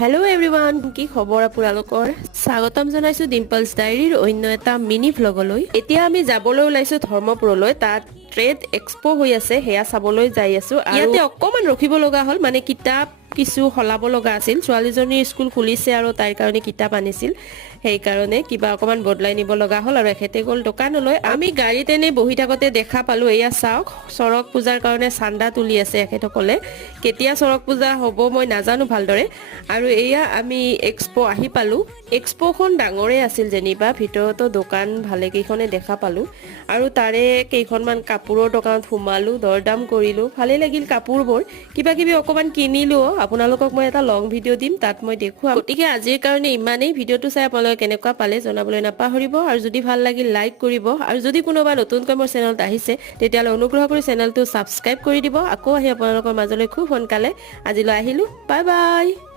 Hello everyone, কি খবৰ আপোনালোকৰ স্বাগতম জনাইছো ডিম্পলছ ডায়েৰীৰ অন্য এটা মিনি ভ্লগলৈ এতিয়া আমি যাবলৈ ওলাইছো ধৰ্মপুৰলৈ তাত ট্ৰেড এক্সপো হৈ আছে হেয়া চাবলৈ যাই আছো ইয়াতে অকমান ৰখিব লগা হ'ল মানে কিতাপ কিছু হলাব লগা আছিল ছোৱালীজনীৰ স্কুল খুলিছে আৰু তাইৰ কাৰণে কিতাপ আনিছিল সেই কাৰণে কিবা অকমান বদলাই নিব লগা হ'ল আৰু এখেতে গল দোকানলৈ আমি গাড়ীতে নে বহি থাকতে দেখা পালো এয়া চাওক সৰক পূজাৰ কাৰণে চান্দা তুলি আছে এখেতসকলে কেতিয়া সৰক পূজা হ'ব মই নাজানো ভালদৰে আৰু এয়া আমি এক্সপো আহি পালো এক্সপোখন ডাঙৰে আছিল যেনিবা ভিতৰতো দোকান ভালে কেইখনে দেখা পালো আৰু তাৰে কেইখনমান কাপোৰৰ দোকানত সোমালো দৰদাম কৰিলো ভালে লাগিল কাপোৰবোৰ কিবা কিবি অকমান কিনিলো আপোনালোকক মই এটা লং ভিডিও দিম তাত মই দেখুৱাম গতিকে আজিৰ কাৰণে ইমানেই ভিডিওটো চাই আপোনালোকে কেনেকুৱা পালে জনাবলৈ নাপাহৰিব আৰু যদি ভাল লাগিল লাইক কৰিব আৰু যদি কোনোবা নতুনকৈ মোৰ চেনেলত আহিছে তেতিয়ালে অনুগ্ৰহ কৰি চেনেলটো সাবস্ক্ৰাইব কৰি দিব আকৌ আহি আপোনালোকৰ মাজলৈ খুব সোনকালে আজিলৈ আহিলো বাই বাই